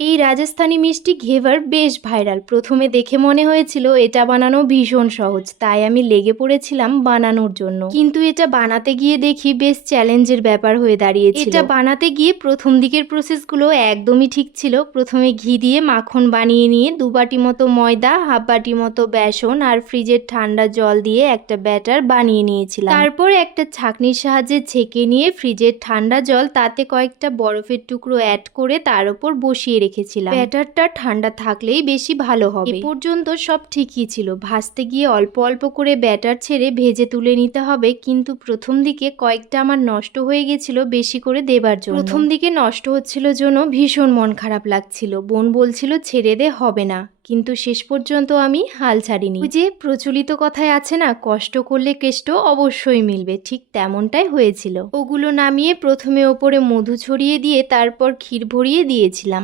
এই রাজস্থানি মিষ্টি ঘেভার বেশ ভাইরাল। প্রথমে দেখে মনে হয়েছিল এটা বানানো ভীষণ সহজ, তাই আমি লেগে পড়েছিলাম বানানোর জন্য। কিন্তু এটা বানাতে গিয়ে দেখি বেশ চ্যালেঞ্জের ব্যাপার হয়ে দাঁড়িয়েছিল। এটা বানাতে গিয়ে প্রথম দিকের প্রসেসগুলো একদমই ঠিক ছিল। প্রথমে ঘি দিয়ে মাখন বানিয়ে নিয়ে 2 বাটি মতো ময়দা, হাফ বাটি মতো বেসন আর ফ্রিজের ঠান্ডা জল দিয়ে একটা ব্যাটার বানিয়ে নিয়েছিলাম। তারপর একটা ছাঁকনির সাহায্যে ছেঁকে নিয়ে ফ্রিজের ঠান্ডা জল, তাতে কয়েকটা বরফের টুকরো অ্যাড করে তার উপর বসিয়ে রেখেছিলাম। ব্যাটারটা ঠান্ডা থাকলেই বেশি ভালো হবে। এ পর্যন্ত সব ঠিকই ছিল। ভাজতে গিয়ে অল্প অল্প করে ব্যাটার ছেড়ে ভেজে তুলে নিতে হবে, কিন্তু প্রথম দিকে কয়েকটা আমার নষ্ট হয়ে গেছিল বেশি করে দেবার জন্য। প্রথম দিকে নষ্ট হচ্ছিল জন্য ভীষণ মন খারাপ লাগছিল। বোন বলছিল ছেড়ে দে, হবে না, কিন্তু শেষ পর্যন্ত আমি হাল ছাড়িনি। ওই যে প্রচলিত কথায় আছে না, কষ্ট করলে কেষ্ট অবশ্যই মিলবে, ঠিক তেমনটাই হয়েছিল। ওগুলো নামিয়ে প্রথমে ওপরে মধু ছড়িয়ে দিয়ে তারপর ক্ষীর ভরিয়ে দিয়েছিলাম।